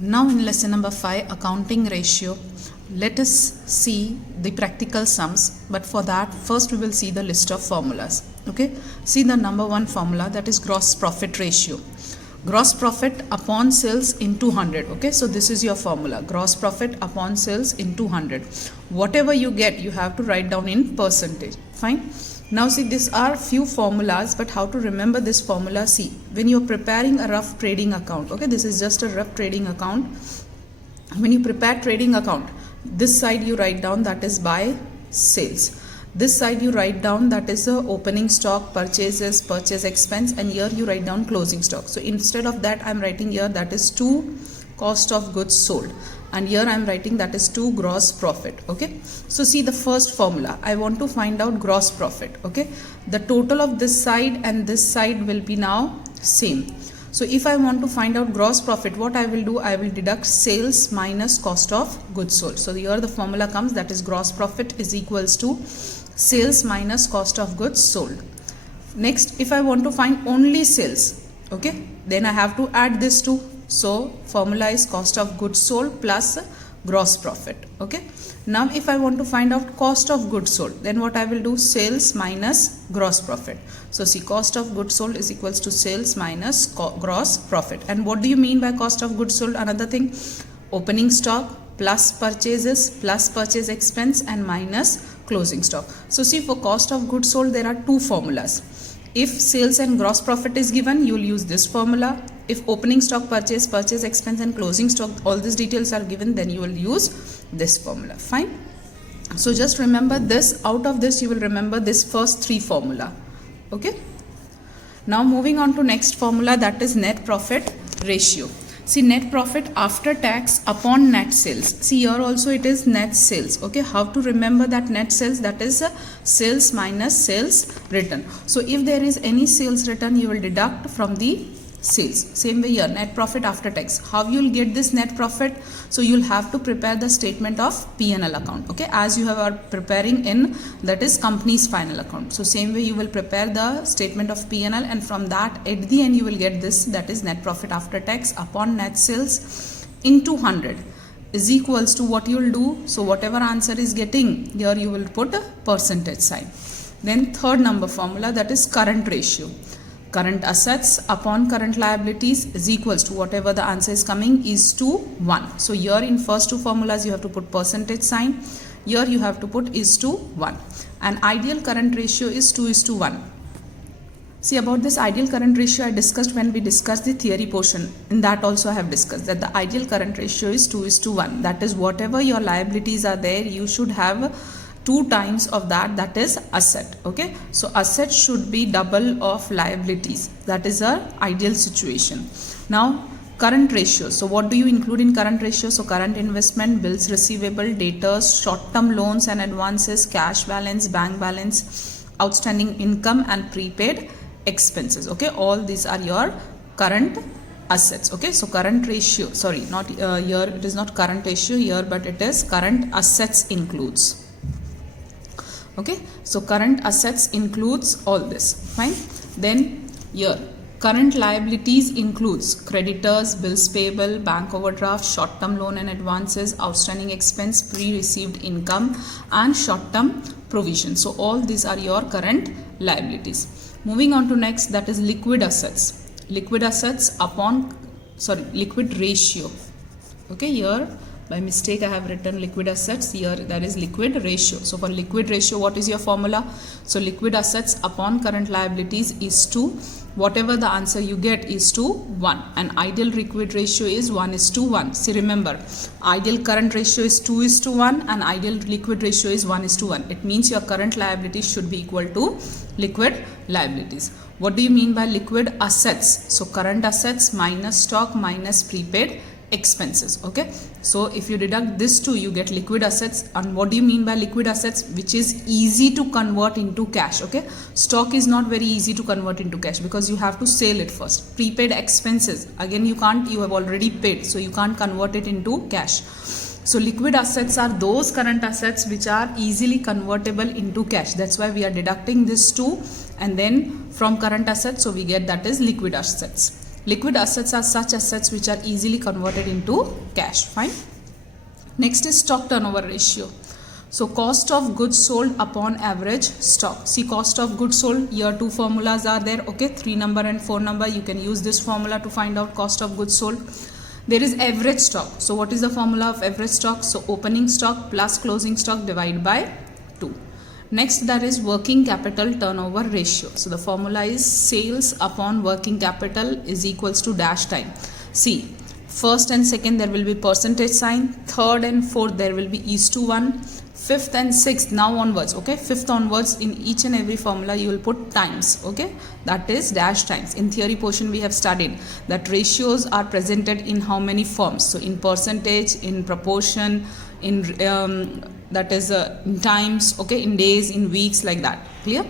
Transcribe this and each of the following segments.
Now in lesson number 5, accounting ratio, let us see the practical sums, but for that first we will see the list of formulas. Okay, see the number one formula, that is gross profit ratio. Gross profit upon sales into 100. Okay, so this is your formula, gross profit upon sales into 100. Whatever you get, you have to write down in percentage. Fine. Now see, these are few formulas, but how to remember this formula? See, when you're preparing a rough trading account, okay, this is just a rough trading account. When you prepare trading account, this side you write down that is by sales. This side you write down that is the opening stock, purchases, purchase expense, and here you write down closing stock. So instead of that, I'm writing here that is to cost of goods sold, and here I'm writing that is to gross profit. Okay, so see the first formula, I want to find out gross profit. Okay, the total of this side and this side will be now same. So if I want to find out gross profit, what I will do, I will deduct sales minus cost of goods sold. So here the formula comes, that is gross profit is equals to sales minus cost of goods sold. Next, if I want to find only sales, okay, then I have to add this two. So formula is cost of goods sold plus gross profit. Okay, now if I want to find out cost of goods sold, then what I will do, sales minus gross profit. So see, cost of goods sold is equals to sales minus gross profit. And what do you mean by cost of goods sold? Another thing, opening stock plus purchases plus purchase expense and minus closing stock. So see, for cost of goods sold there are two formulas. If sales and gross profit is given, you will use this formula. If opening stock, purchase, purchase expense and closing stock, all these details are given, then you will use this formula. Fine. So just remember this. Out of this you will remember this first three formula. Okay. Now moving on to next formula, that is net profit ratio. See, net profit after tax upon net sales. See, here also it is net sales. Okay, how to remember that net sales? That is sales minus sales return. So if there is any sales return, you will deduct from the sales. Same way here, net profit after tax. How you will get this net profit? So you will have to prepare the statement of P&L account. Okay, as you are preparing in, that is company's final account. So same way you will prepare the statement of P&L, and from that at the end you will get this, that is net profit after tax upon net sales into 100 is equals to what you will do. So whatever answer is getting, here you will put a percentage sign. Then third number formula, that is current ratio. Current assets upon current liabilities is equals to whatever the answer is coming is to 1. So here in first two formulas you have to put percentage sign. Here you have to put is to 1. And ideal current ratio is 2:1. See, about this ideal current ratio I discussed when we discussed the theory portion. In that also I have discussed that the ideal current ratio is 2:1. That is, whatever your liabilities are there, you should have 2 times of that, that is asset. Okay, so asset should be double of liabilities. That is our ideal situation. Now current ratio, so what do you include in current ratio? So current investment, bills receivable, debtors, short-term loans and advances, cash balance, bank balance, outstanding income and prepaid expenses. Okay, all these are your current assets. Okay, so current ratio, sorry, not here it is not current ratio here, but it is current assets includes. Okay, so current assets includes all this. Fine. Then here current liabilities includes creditors, bills payable, bank overdraft, short-term loan and advances, outstanding expense, pre-received income and short-term provision. So all these are your current liabilities. Moving on to next, that is liquid assets. Liquid assets upon, sorry, liquid ratio. Okay, here by mistake I have written liquid assets, here that is liquid ratio. So for liquid ratio, what is your formula? So liquid assets upon current liabilities is to, whatever the answer you get is to 1, and ideal liquid ratio is 1:1. See, remember, ideal current ratio is 2:1 and ideal liquid ratio is 1:1. It means your current liabilities should be equal to liquid liabilities. What do you mean by liquid assets? So current assets minus stock minus prepaid expenses. Okay, so if you deduct this two, you get liquid assets. And what do you mean by liquid assets? Which is easy to convert into cash. Okay, stock is not very easy to convert into cash because you have to sell it first. Prepaid expenses, again you can't, you have already paid, so you can't convert it into cash. So liquid assets are those current assets which are easily convertible into cash. That's why we are deducting this two, and then from current assets, so we get that is liquid assets. Liquid assets are such assets which are easily converted into cash. Fine. Next is stock turnover ratio. So cost of goods sold upon average stock. See, cost of goods sold, here two formulas are there. Okay, 3 number and 4 number. You can use this formula to find out cost of goods sold. There is average stock. So what is the formula of average stock? So opening stock plus closing stock divided by 2. Next, there is working capital turnover ratio. So the formula is sales upon working capital is equals to dash time. See, first and second there will be percentage sign. Third and fourth there will be is to 1. Fifth and sixth now onwards, okay, fifth onwards, in each and every formula you will put times, okay, that is dash times. In theory portion we have studied that ratios are presented in how many forms. So in percentage, in proportion, in that is in times, okay, in days, in weeks, like that. Clear?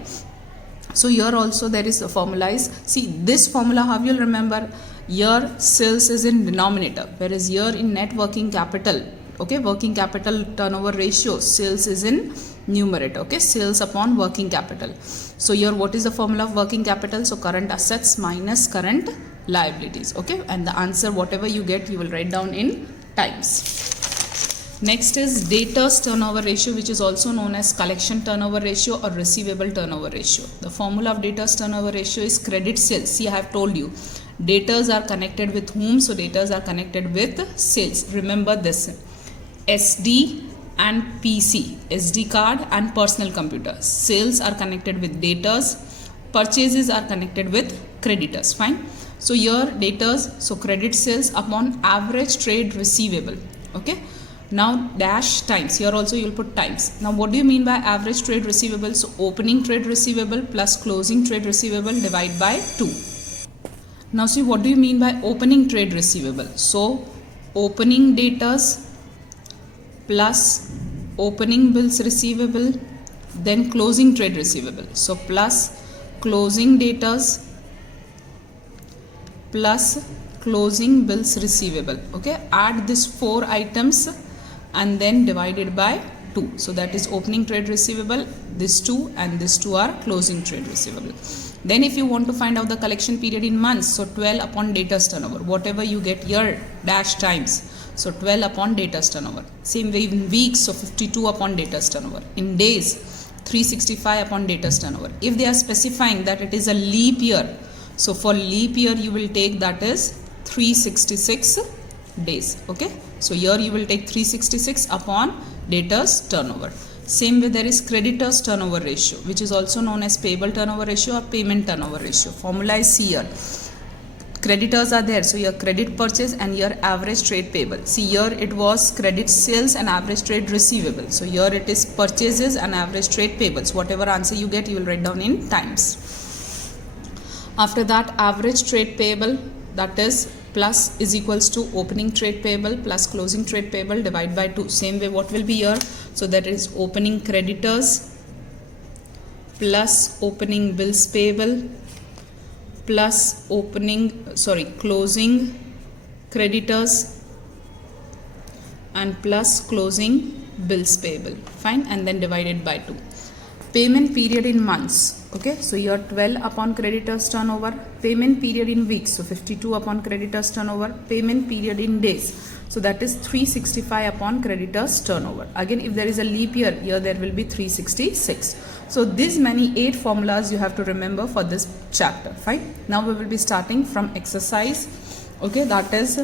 So here also there is a formula is, see this formula, how you'll remember, here sales is in denominator, whereas here in net working capital, okay, working capital turnover ratio, sales is in numerator, okay, sales upon working capital. So here what is the formula of working capital? So current assets minus current liabilities, okay, and the answer whatever you get you will write down in times. Next is debtors turnover ratio, which is also known as collection turnover ratio or receivable turnover ratio. The formula of debtors turnover ratio is credit sales. See, I have told you debtors are connected with whom? So debtors are connected with sales. Remember this. SD and PC, SD card and personal computer. Sales are connected with debtors, purchases are connected with creditors. Fine. So here debtors, so credit sales upon average trade receivable. Okay. Now dash times, here also you will put times. Now what do you mean by average trade receivable? So opening trade receivable plus closing trade receivable divided by 2. Now see, what do you mean by opening trade receivable? So opening debtors plus opening bills receivable, then closing trade receivable. So plus closing debtors plus closing bills receivable. Okay, add these 4 items and then divided by 2. So that is opening trade receivable, this 2 and this 2 are closing trade receivable. Then if you want to find out the collection period in months, so 12 upon debtors turnover, whatever you get here dash times. So 12 upon debtors turnover. Same way in weeks, so 52 upon debtors turnover. In days, 365 upon debtors turnover. If they are specifying that it is a leap year, so for leap year you will take that is 366 days. Okay. So here you will take 366 upon debtors turnover. Same way there is creditors turnover ratio, which is also known as payable turnover ratio or payment turnover ratio. Formula is here. Creditors are there, so your credit purchase and your average trade payable. See, here it was credit sales and average trade receivable. So here it is purchases and average trade payables. Whatever answer you get, you will write down in times. After that, average trade payable, that is plus is equals to opening trade payable plus closing trade payable divided by 2. Same way what will be here? So that is opening creditors plus opening bills payable plus closing creditors and plus closing bills payable. Fine, and then divided by 2. Payment period in months. Okay, so here 12 upon creditors turnover. Payment period in weeks, so 52 upon creditors turnover. Payment period in days, so that is 365 upon creditors turnover. Again, if there is a leap year, here there will be 366. So these many 8 formulas you have to remember for this chapter. Fine. Now we will be starting from exercise. Okay, that is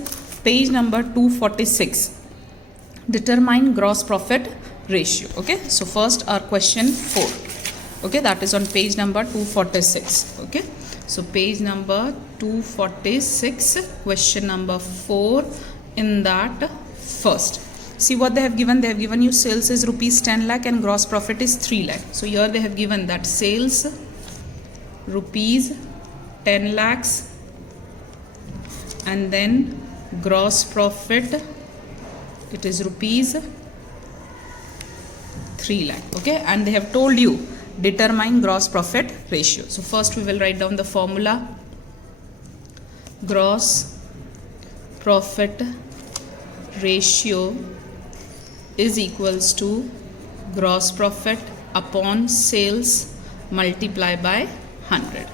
page number 246. Determine gross profit ratio. Okay, so first our question 4. Okay, that is on page number 246. Okay, so page number 246, question number 4 in that first. See what they have given. They have given you sales is rupees 10 lakh and gross profit is 3 lakh. So here they have given that sales rupees 10 lakhs and then gross profit it is rupees 3 lakh. Okay, and they have told you determine gross profit ratio. So first we will write down the formula. Gross profit ratio is equals to gross profit upon sales multiply by 100.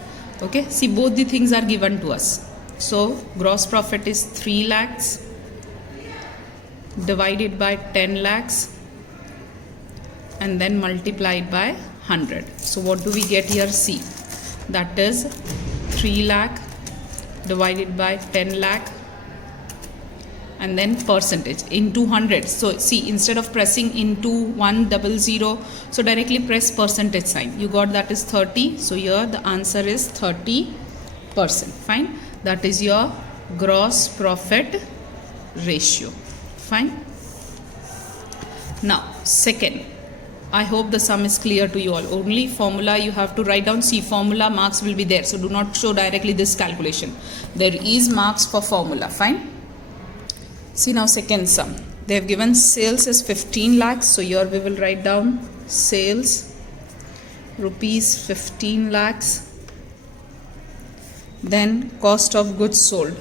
Okay, see both the things are given to us. So gross profit is 3 lakhs divided by 10 lakhs and then multiplied by 100. So what do we get here? C. That is 3 lakh divided by 10 lakh and then percentage into 100. So see, instead of pressing into 100, so directly press percentage sign. You got that is 30. So here the answer is 30%. Fine. That is your gross profit ratio. Fine. Now second, I hope the sum is clear to you all. Only formula you have to write down. See, formula marks will be there. So do not show directly this calculation. There is marks for formula. Fine. See now second sum. They have given sales is 15 lakhs. So here we will write down sales rupees 15 lakhs. Then cost of goods sold.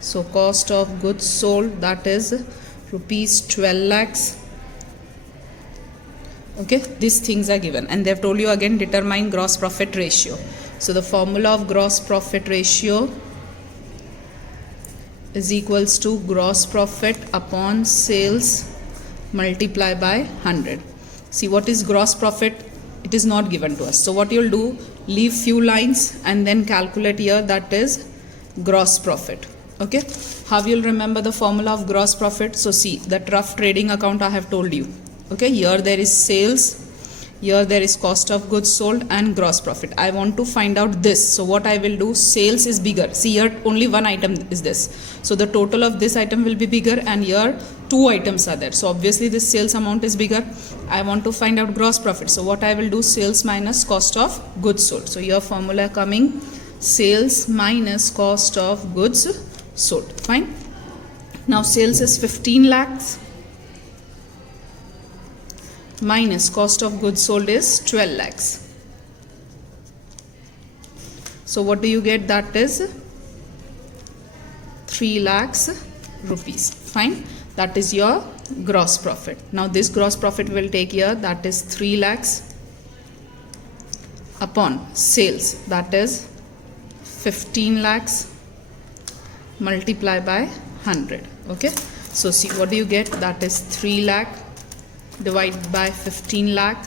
So cost of goods sold, that is rupees 12 lakhs. Okay, these things are given and they have told you again determine gross profit ratio. So the formula of gross profit ratio is equals to gross profit upon sales multiply by 100. See, what is gross profit? It is not given to us. So what you'll do, leave few lines and then calculate here, that is gross profit. Okay, how you'll remember the formula of gross profit? So see, that rough trading account I have told you. Okay, here there is sales, here there is cost of goods sold and gross profit. I want to find out this. So what I will do, sales is bigger. See, here only one item is this. So the total of this item will be bigger and here two items are there. So obviously this sales amount is bigger. I want to find out gross profit. So what I will do, sales minus cost of goods sold. So your formula coming sales minus cost of goods sold. Fine. Now sales is 15 lakhs. Minus cost of goods sold is 12 lakhs. So what do you get? That is 3 lakhs rupees. Fine. That is your gross profit. Now this gross profit will take here, that is 3 lakhs upon sales, that is 15 lakhs multiply by 100. Okay. So see, what do you get? That is 3 lakh divided by 15 lakh,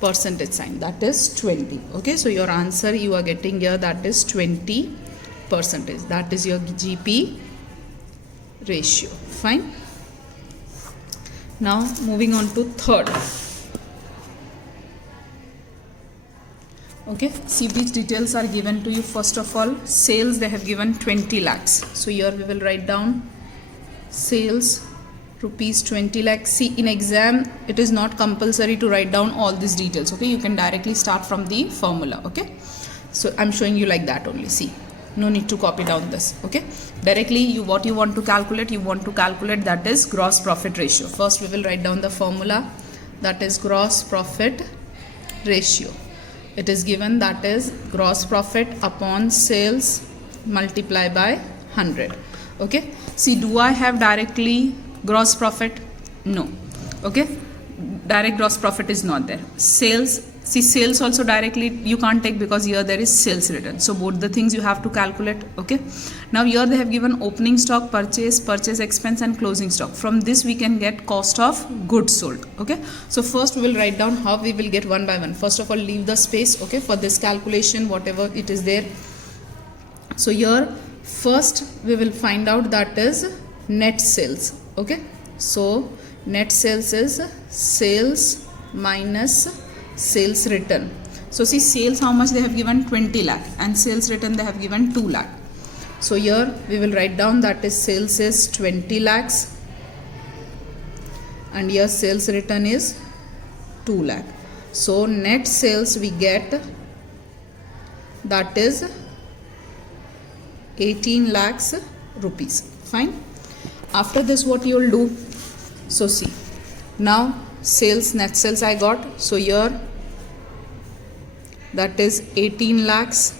percentage sign, that is 20. Okay, so your answer you are getting here, that is 20%. That is your GP ratio. Fine. Now moving on to third. Okay, see, these details are given to you. First of all, sales they have given 20 lakhs. So here we will write down sales rupees 20 lakhs. See, in exam it is not compulsory to write down all these details. Okay, you can directly start from the formula. Okay, so I'm showing you like that only. See, no need to copy down this. Okay, directly what you want to calculate, that is gross profit ratio. First we will write down the formula, that is gross profit ratio. It is given, that is gross profit upon sales multiply by 100. Okay, see, do I have directly gross profit? No. Okay, direct gross profit is not there. Sales, see, sales also directly you can't take because here there is sales written. So both the things you have to calculate. Okay, now here they have given opening stock, purchase expense and closing stock. From this we can get cost of goods sold. Okay, so first we will write down how we will get one by one. First of all, leave the space, okay, for this calculation, whatever it is there. So here first we will find out, that is net sales. Okay, so net sales is sales minus sales return. So see, sales how much they have given? 20 lakh and sales return they have given 2 lakh. So here we will write down, that is sales is 20 lakhs and here sales return is 2 lakh. So net sales we get, that is 18 lakhs rupees. Fine. After this what you will do? So see, now sales, net sales I got. So here that is 18 lakhs.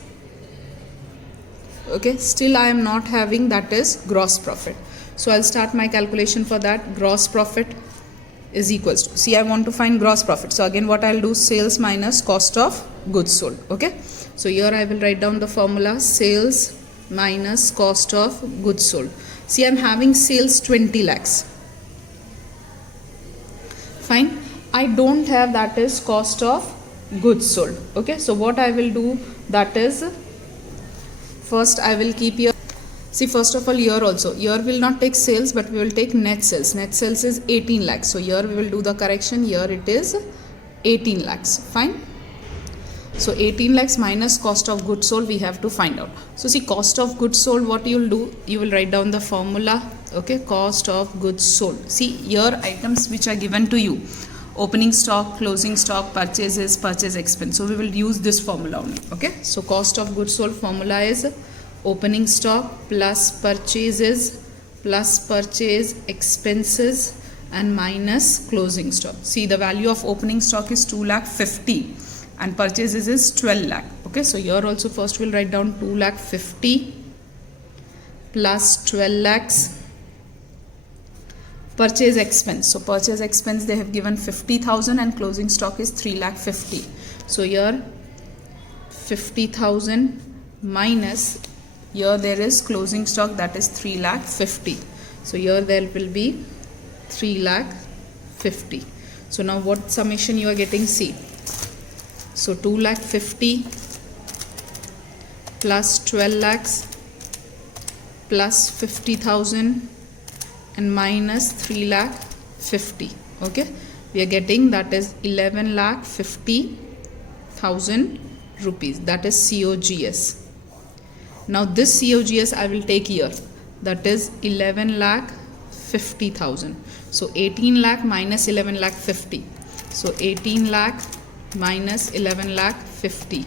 Okay, still I am not having, that is gross profit. So I'll start my calculation for that. Gross profit is equals to, see, I want to find gross profit. So again what I'll do, sales minus cost of goods sold. Okay, so here I will write down the formula, sales minus cost of goods sold. See, I'm having sales 20 lakhs. Fine. I don't have, that is cost of goods sold. Okay, so what I will do, that is, first I will keep here. See, first of all, here also, here will not take sales, but we will take net sales. Net sales is 18 lakhs. So here we will do the correction. Here it is 18 lakhs. Fine. So 18 lakhs minus cost of goods sold we have to find out. So see, cost of goods sold, what you will do, you will write down the formula. Okay, cost of goods sold. See, here items which are given to you: opening stock, closing stock, purchases, purchase expense. So we will use this formula only. Okay, so cost of goods sold formula is opening stock plus purchases plus purchase expenses and minus closing stock. See, the value of opening stock is 2,50,000 and purchases is 12 lakh. Okay, so here also first we'll write down 2,50,000 plus 12 lakhs. Purchase expense. So purchase expense they have given 50,000 and closing stock is 3,50,000. So here 50,000 minus, here there is closing stock, that is 3,50,000. So here there will be 3,50,000. So now what summation you are getting? See. So 2,50,000 plus 12 lakhs plus 50,000 and minus 3,50,000. Okay, we are getting, that is 11,50,000 rupees. That is COGS. Now this COGS I will take here, that is 11,50,000. So 18 lakh minus 11,50,000. So 18 lakh minus 11,50,000.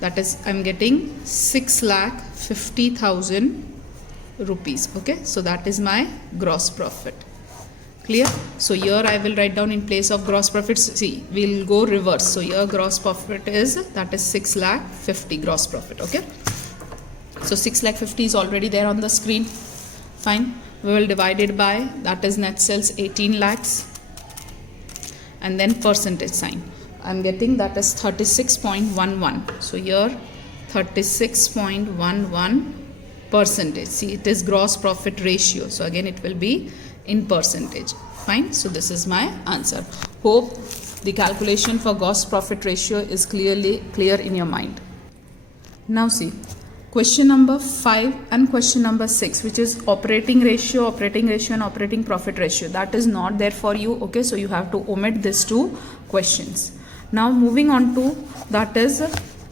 That is, I'm getting 6,50,000 rupees. Okay, so that is my gross profit. Clear? So here I will write down in place of gross profit. See, we'll go reverse. So here gross profit is, that is 6,50,000 gross profit. Okay, so 6,50,000 is already there on the screen. Fine. We will divide it by, that is net sales 18 lakhs and then percentage sign. I'm getting, that is 36.11. So here 36.11 percentage. See, it is gross profit ratio. So again it will be in percentage. Fine. So this is my answer. Hope the calculation for gross profit ratio is clear in your mind. Now see, question number 5 and question number 6, which is operating ratio and operating profit ratio. That is not there for you. Okay, so you have to omit these two questions. Now moving on to, that is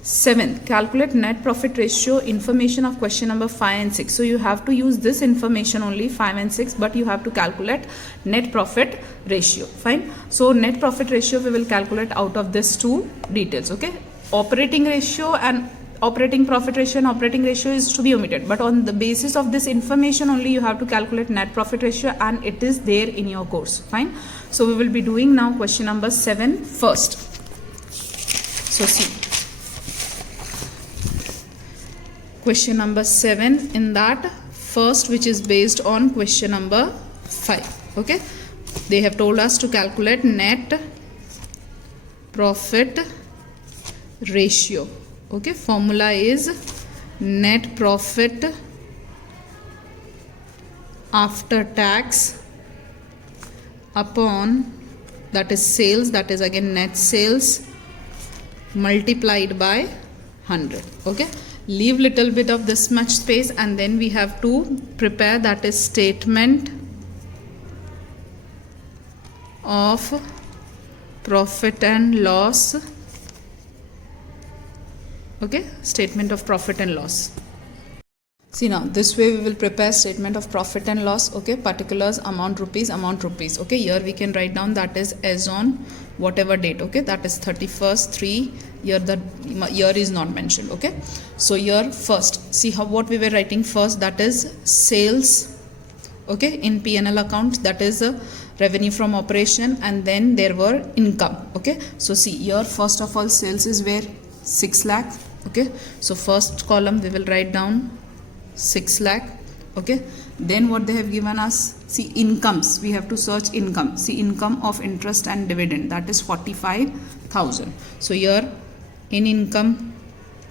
7th, calculate net profit ratio information of question number 5 and 6. So you have to use this information only, 5 and 6, but you have to calculate net profit ratio. Fine. So net profit ratio we will calculate out of these two details. Okay, operating ratio and operating profit ratio and operating ratio is to be omitted, but on the basis of this information only you have to calculate net profit ratio, and it is there in your course. Fine. So we will be doing now question number 7 first. So see, question number 7 in that first, which is based on question number 5. Okay, they have told us to calculate net profit ratio. Okay, formula is net profit after tax upon, that is sales, that is again net sales multiplied by 100. Okay, leave little bit of this much space and then we have to prepare, that is statement of profit and loss. Okay, statement of profit and loss. See, now this way we will prepare statement of profit and loss. Okay, particulars, amount rupees. Okay, here we can write down, that is as on whatever date. Okay, that is 31st 3. Here the year is not mentioned. Okay, so here first see how what we were writing first, that is sales. Okay, in P&L account, that is revenue from operation, and then there were income. Okay, so see here first of all sales is where 6 lakh. Okay, so first column we will write down 6 lakh. Okay, then what they have given us, see incomes, we have to search income. See income of interest and dividend, that is 45,000. So here in income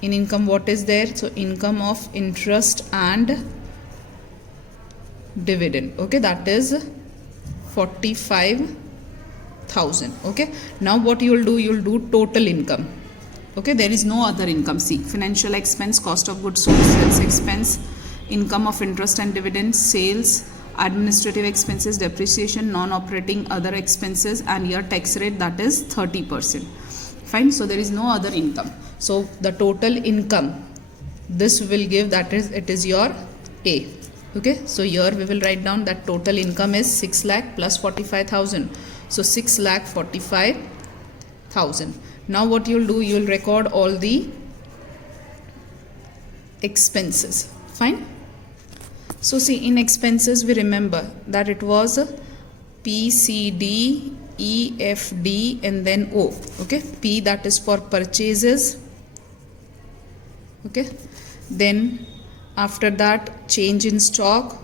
In income, what is there? So income of interest and dividend. Okay, that is 45,000. Okay, now what you will do? You will do total income. Okay, there is no other income. See, financial expense, cost of goods sold, sales expense, income of interest and dividend, sales, administrative expenses, depreciation, non-operating other expenses, and your tax rate, that is 30%. Fine. So there is no other income. So the total income, this will give, that is, it is your A. Okay, so here we will write down that total income is 6 lakh plus 45,000. So 6 lakh 45,000. Now what you will do? You will record all the expenses. Fine. So see, in expenses we remember that it was P, C, D, E, F, D and then O. Okay, P, that is for purchases. Okay, then after that change in stock.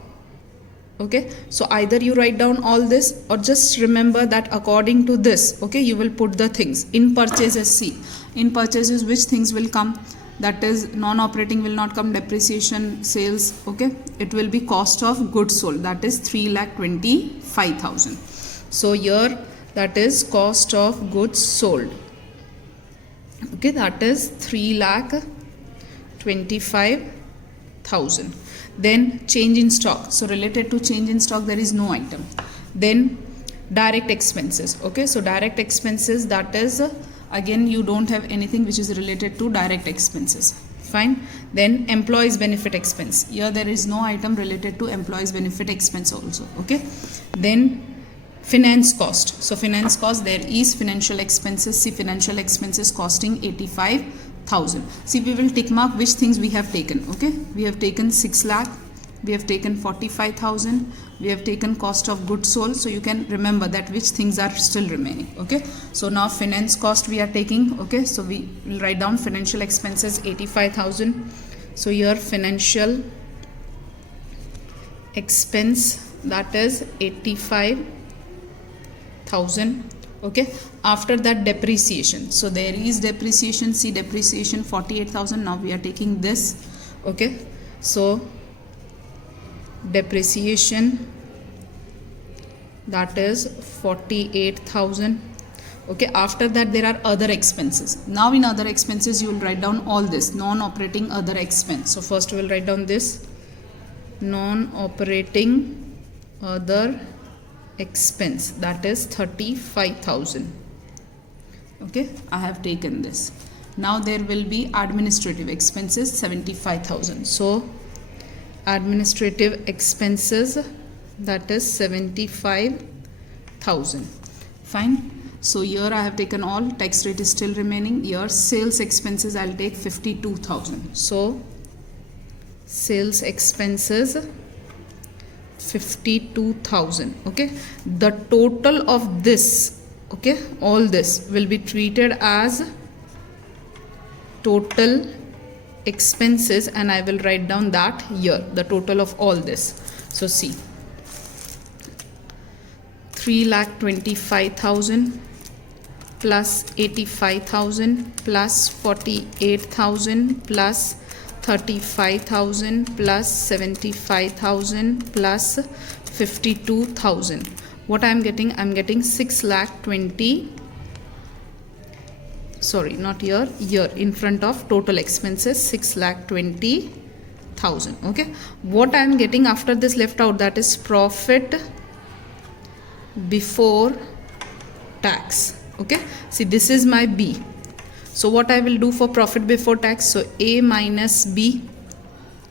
Okay, so either you write down all this or just remember that according to this, okay, you will put the things. In purchases, see, in purchases which things will come? That is, non-operating will not come, depreciation, sales. Okay, it will be cost of goods sold, that is 3,25,000. So here, that is cost of goods sold. Okay, that is 3,25,000. Then change in stock. So related to change in stock, there is no item. Then direct expenses. Okay, so direct expenses, that is again you don't have anything which is related to direct expenses. Fine. Then employees benefit expense. Here there is no item related to employees benefit expense also. Okay. Then finance cost. So finance cost, there is financial expenses. See, financial expenses costing 85,000. See, we will tick mark which things we have taken. Okay, we have taken 6 lakh, we have taken 45,000, we have taken cost of goods sold. So you can remember that which things are still remaining. Okay, so now finance cost we are taking. Okay, so we will write down financial expenses 85,000. So here financial expense, that is 85,000. Okay, after that depreciation. So there is depreciation. See, depreciation 48,000. Now we are taking this. Okay, so depreciation, that is 48,000. Okay, after that there are other expenses. Now in other expenses you will write down all this non-operating other expense. So first we will write down this non-operating other expense, that is 35,000. Okay, I have taken this. Now there will be administrative expenses 75,000. So administrative expenses, that is 75,000. Fine. So here I have taken all, tax rate is still remaining. Here sales expenses I will take 52,000. So sales expenses 52,000. Okay, the total of this, okay, all this will be treated as total expenses, and I will write down that here, the total of all this. So see, 3,25,000 plus 85,000 plus 48,000 plus 35,000 plus 75,000 plus 52,000. What I am getting? I am getting 6,20,000. Sorry, not here. Here in front of total expenses 6,20,000. Okay. What I am getting after this left out, that is profit before tax. Okay. See, this is my B. So what I will do for profit before tax? So A minus B.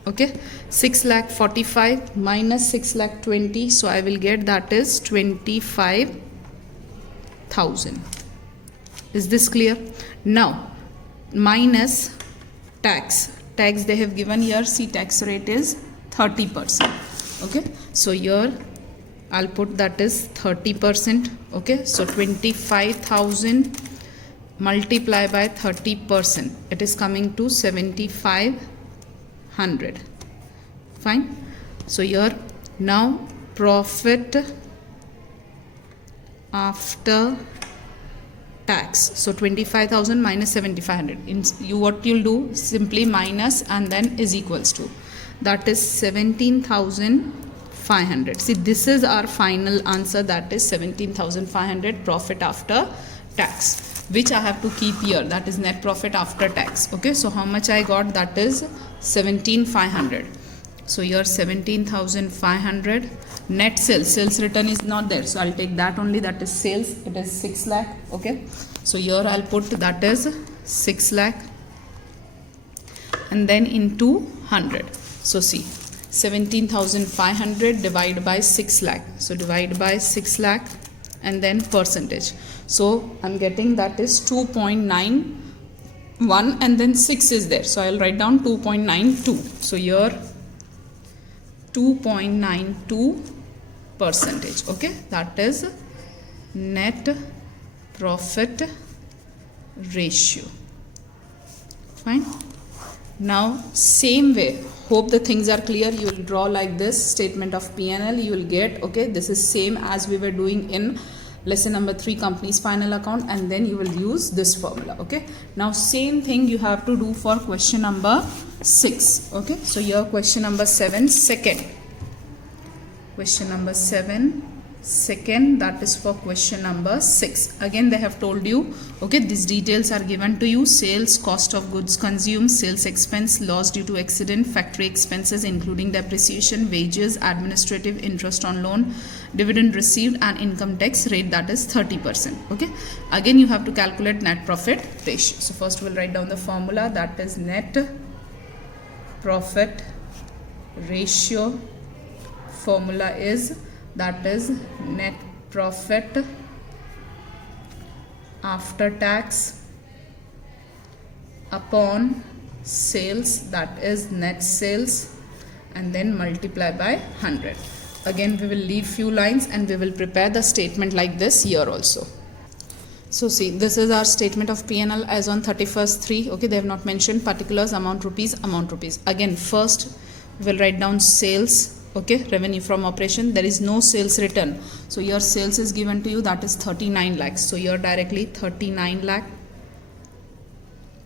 Okay, 6,45,000 minus 6,20,000. So I will get, that is 25,000. Is this clear? Now minus tax. Tax they have given here. See, tax rate is 30%. Okay, so here I'll put that is 30%. Okay, so 25,000 multiply by 30%, it is coming to 7,500. Fine. So here now profit after tax. So 25,000 minus 7,500. What you'll do, simply minus and then is equals to. That is 17,500. See, this is our final answer. That is 17,500 profit after tax, which I have to keep here. That is net profit after tax. Okay, so how much I got? That is 17,500. So here 17,500. Net sales return is not there, so I'll take that only. That is sales. It is 6 lakh. Okay, so here I'll put that is 6 lakh and then into 100. So see, 17,500 divided by 6 lakh. So divide by 6 lakh and then percentage. So I'm getting that is 2.91 and then 6 is there. So I'll write down 2.92. So here 2.92%. Okay, that is net profit ratio. Fine. Now same way, hope the things are clear. You will draw like this statement of P&L. You will get, okay, this is same as we were doing in lesson number 3, company's final account, and then you will use this formula. Okay, now same thing you have to do for question number 6. Okay, so here question number 7, second. Question number 7, second, that is for question number 6. Again they have told you, okay, these details are given to you: sales, cost of goods consumed, sales expense, loss due to accident, factory expenses including depreciation, wages, administrative, interest on loan, dividend received, and income tax rate, that is 30%. Okay, again you have to calculate net profit ratio. So first we'll write down the formula. That is net profit ratio. Formula is, that is net profit after tax upon sales, that is net sales, and then multiply by 100. Again we will leave few lines and we will prepare the statement like this here also. So see, this is our statement of P&L as on 31st/3. Okay, they have not mentioned particulars, amount rupees. Again first we will write down sales. Okay, revenue from operation. There is no sales return, so your sales is given to you, that is 39 lakhs. So here directly 39 lakh.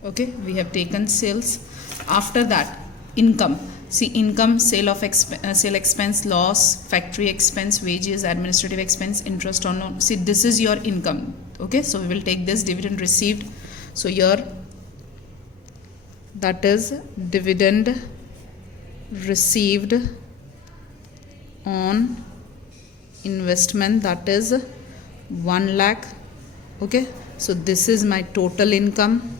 Okay, we have taken sales. After that, income. See, income, sale expense, loss, factory expense, wages, administrative expense, interest on loan. See, this is your income. Okay, so we will take this dividend received. So here that is dividend received on investment, that is 1 lakh. Okay, so this is my total income.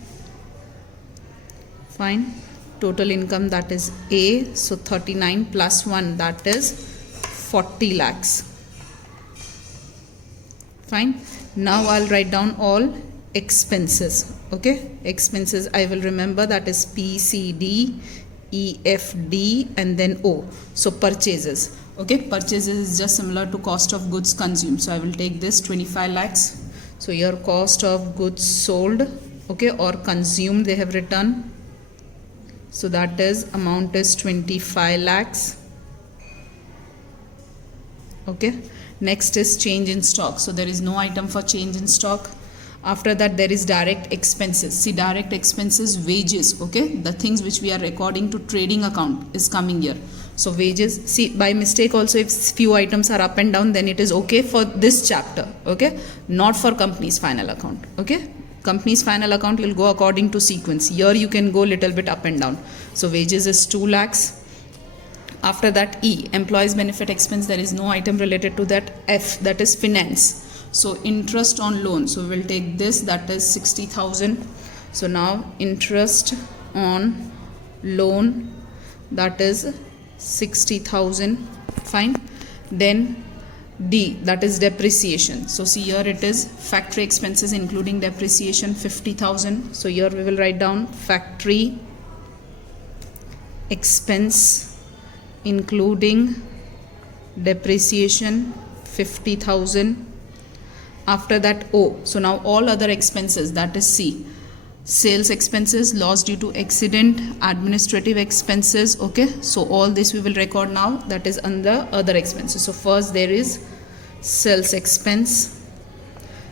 Fine, total income, that is A. So 39 plus 1, that is 40 lakhs. Fine, now I'll write down all expenses. Okay, expenses I will remember, that is P, C, D, E, F, D, and then O. So purchases. Okay, purchases is just similar to cost of goods consumed. So I will take this 25 lakhs. So your cost of goods sold, okay, or consumed they have written. So that is amount is 25 lakhs. Okay, next is change in stock. So there is no item for change in stock. After that there is direct expenses. See, direct expenses, wages. Okay, the things which we are recording to trading account is coming here. So wages, see, by mistake also if few items are up and down, then it is okay for this chapter. Okay, not for company's final account. Okay, company's final account will go according to sequence. Here you can go little bit up and down. So wages is 2 lakhs. After that, E, employees benefit expense, there is no item related to that. F, that is finance. So interest on loan, so we will take this, that is 60,000. So now interest on loan, that is 60,000. Fine. Then D, that is depreciation. So see, here it is factory expenses including depreciation, 50,000. So here we will write down factory expense including depreciation, 50,000. After that, O. So now all other expenses, that is C, sales expenses, loss due to accident, administrative expenses. Okay, so all this we will record now, that is under other expenses. So first there is sales expense.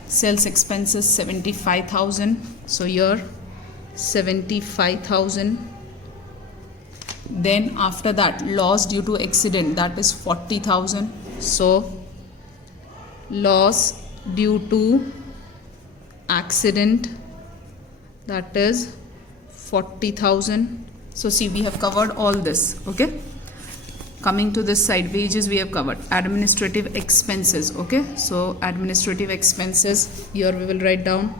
Sales expenses 75,000. So here 75,000. Then after that, loss due to accident, that is 40,000. So loss due to accident, that is 40,000. So see, we have covered all this. Okay, coming to this side, wages we have covered. Administrative expenses. Okay, so administrative expenses, here we will write down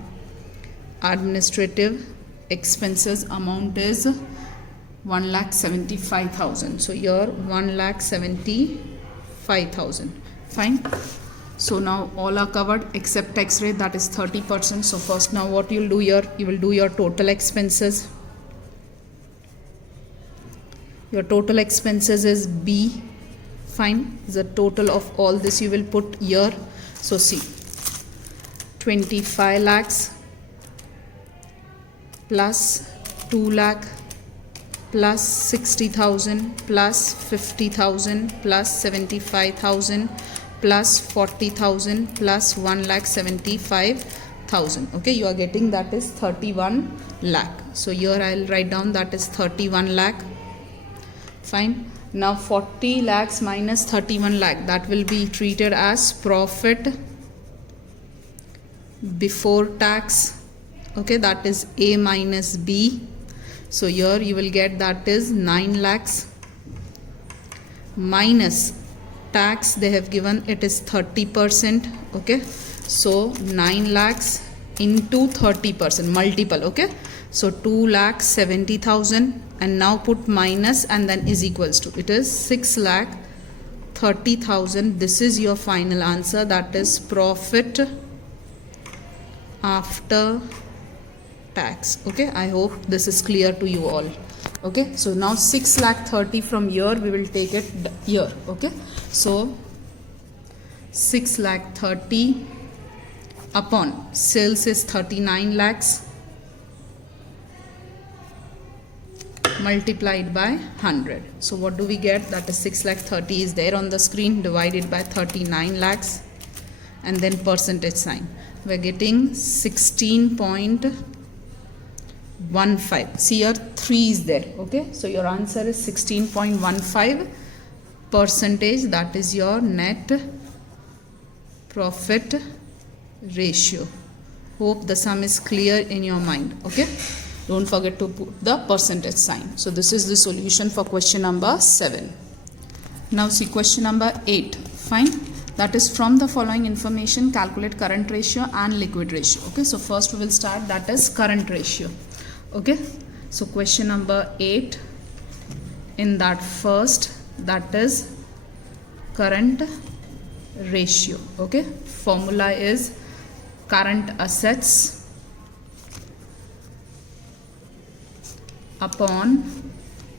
administrative expenses amount is 1,75,000. So here 1,75,000. Fine. So now all are covered except tax rate, that is 30%. So first, now what you will do here, you will do your total expenses. Your total expenses is B. Fine. The total of all this you will put here. So see, 25 lakhs plus 2 lakh plus 60,000 plus 50,000 plus 75,000 plus 40,000 plus 1,75,000. Okay, you are getting that is 31 lakh. So here I will write down that is 31 lakh. Fine. Now 40 lakhs minus 31 lakh, that will be treated as profit before tax. Okay, that is A minus B. So here you will get that is 9 lakhs minus tax they have given, it is 30%. Okay, so 9 lakhs into 30%, multiple. Okay, so 2,70,000, and now put minus and then is equals to, it is 6,30,000. This is your final answer, that is profit after tax. Okay, I hope this is clear to you all. Okay, so now 6,30,000 from here we will take it here. Okay, so 6,30,000 upon sales is 39 lakhs multiplied by 100. So what do we get? That is 6,30,000 is there on the screen, divided by 39 lakhs and then percentage sign. We are getting 16.15. See here 3 is there. Okay, so your answer is 16.15%. That is your net profit ratio. Hope the sum is clear in your mind. Okay, don't forget to put the percentage sign. So this is the solution for question number 7. Now see question number 8. Fine. That is, from the following information calculate current ratio and liquid ratio. Okay, so first we will start, that is current ratio. Okay, so question number 8, in that first, that is current ratio. Okay, formula is current assets upon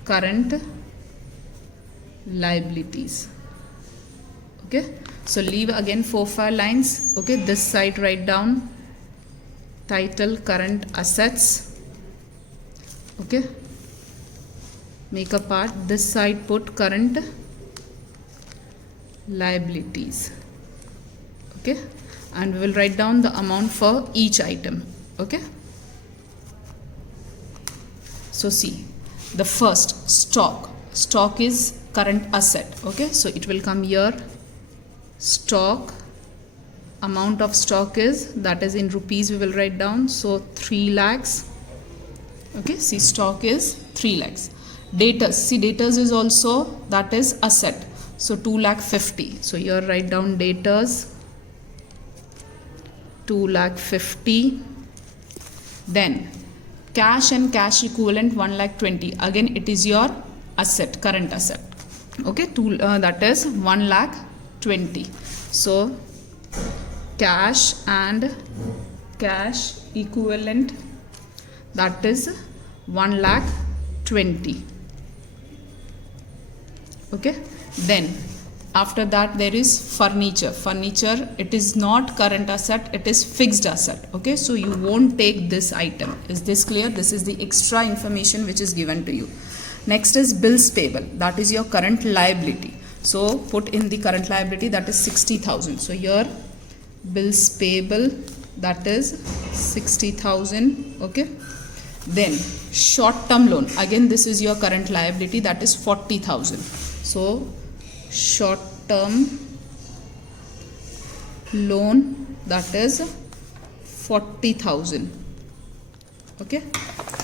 current liabilities. Okay, so leave again 4-5 lines. Okay, this side write down title current assets. Okay, make a part, this side put current liabilities. Okay, and we will write down the amount for each item. Okay, so see, the first stock is current asset. Okay, so it will come here, stock, amount of stock is, that is in rupees we will write down, so 3 lakhs. Okay, see, stock is 3 lakhs. Debtors, see, debtors is also, that is asset, so 2,50,000. So here write down debtors 2,50,000. Then cash and cash equivalent 1,20,000. Again it is your asset, current asset. Okay, that is 1,20,000. So cash and cash equivalent, that is 1,20,000. Okay, then after that there is furniture. It is not current asset, it is fixed asset. Okay, so you won't take this item. Is this clear? This is the extra information which is given to you. Next is bills payable, that is your current liability. So put in the current liability, that is 60,000. So here bills payable that is 60,000. Okay, then short term loan, again this is your current liability, that is 40,000. so short term loan, that is 40,000. okay,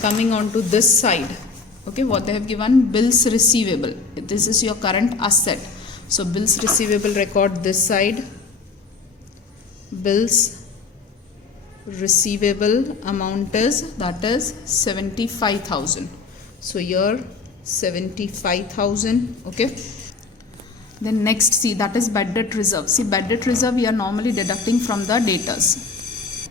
coming on to this side, okay, what they have given, bills receivable, this is your current asset. So bills receivable record this side, bills receivable amount is, that is 75,000. so here 75,000. okay, then next see, that is bad debt reserve. See, bad debt reserve we are normally deducting from the debtors.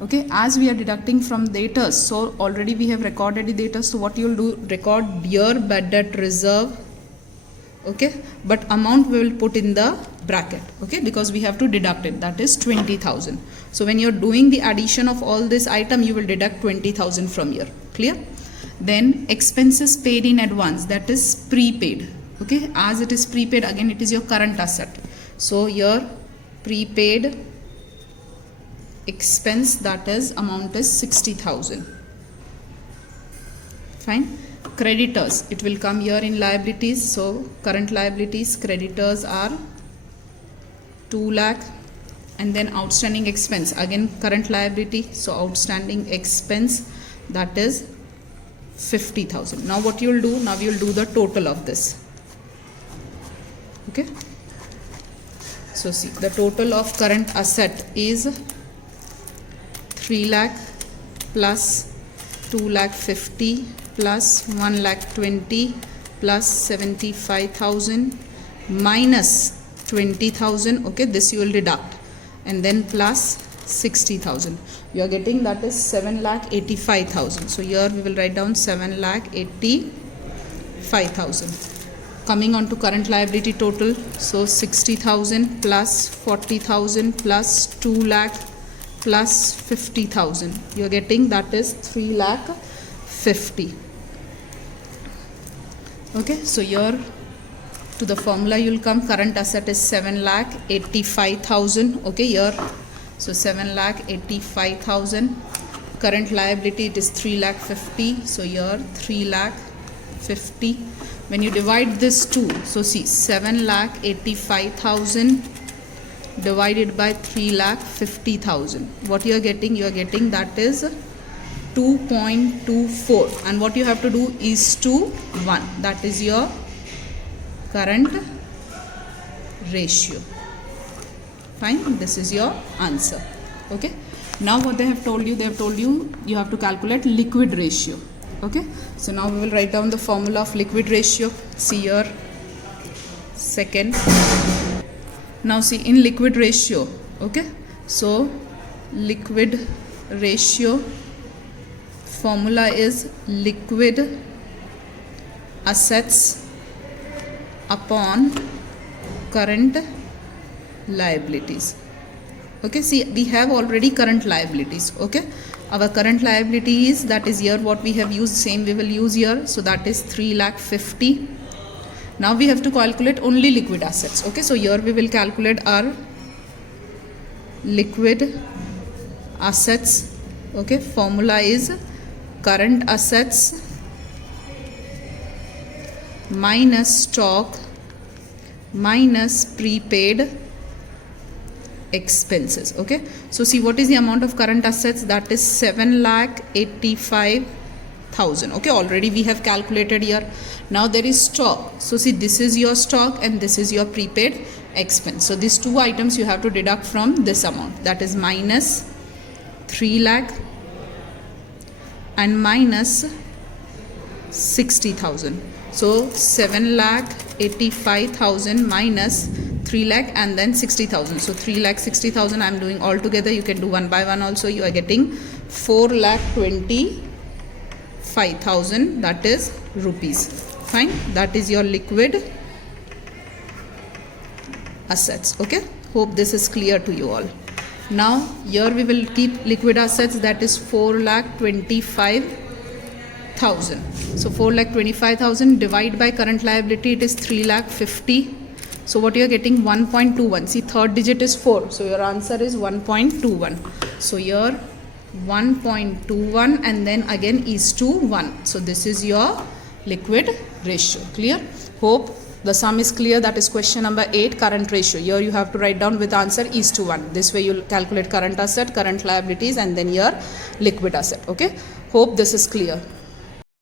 Okay, as we are deducting from debtors, so already we have recorded the debtors. So what you will do, record your bad debt reserve. Okay, but amount we will put in the bracket. Okay, because we have to deduct it, that is 20,000. so when you are doing the addition of all this item, you will deduct 20,000 from here. Clear? Then expenses paid in advance, that is prepaid. Okay, as it is prepaid, again it is your current asset. so your prepaid expense, that is amount is 60,000. fine. Creditors, it will come here in liabilities. so current liabilities, creditors are 2 lakh. and then outstanding expense, again current liability, so outstanding expense, that is 50,000. now what you will do, now you will do the total of this. okay, so see, the total of current asset is 3 lakh plus 2 lakh 50 plus 1 lakh 20 plus 75,000 minus 20,000. okay, this you will deduct, and then plus 60,000. you are getting, that is 7 lakh 85,000. so here we will write down 7 lakh 85,000. coming on to current liability total, so 60,000 plus 40,000 plus 2 lakh plus 50,000. you are getting, that is 3 lakh 50. okay, so here to the formula you will come, current asset is 7 lakh 85,000. okay, here, so 7 lakh 85,000. current liability, it is 3 lakh 50. so here 3 lakh 50. when you divide this two, so see, 7 lakh 85,000 divided by 3 lakh 50,000. what you are getting, you are getting, that is 2.24. and what you have to do is to 1, that is your current ratio. fine, this is your answer. okay, now what they have told you, they have told you you have to calculate liquid ratio. okay, so now we will write down the formula of liquid ratio. see here, second. now see, in liquid ratio, okay, so liquid ratio formula is liquid assets upon current liabilities. okay, see, we have already current liabilities. okay, our current liabilities, that is here what we have used, same we will use here, so that is 3 lakh 50. now we have to calculate only liquid assets. okay, so here we will calculate our liquid assets. okay, formula is current assets minus stock minus prepaid expenses. okay, so see, what is the amount of current assets, that is 7 lakh 85,000. okay, already we have calculated here. now there is stock, so see, this is your stock and this is your prepaid expense. so these two items you have to deduct from this amount, that is minus 3 lakh and minus 60,000. so 7 lakh 85,000 minus 3 lakh and then 60,000. so 3 lakh 60,000 I am doing all together. You can do one by one also. You are getting 4 lakh 25,000, that is rupees. fine, that is your liquid assets. okay, hope this is clear to you all. now here we will keep liquid assets, that is 4 lakh 25,000. so 4 lakh 25,000 divide by current liability, it is 3 lakh 50. So what you are getting? 1.21. See, third digit is 4. So your answer is 1.21. So here 1.21 and then again is to 1. So this is your liquid ratio. Clear? Hope the sum is clear. That is question number 8, current ratio. Here you have to write down with answer is to 1. This way you will calculate current asset, current liabilities and then your liquid asset. Okay? Hope this is clear.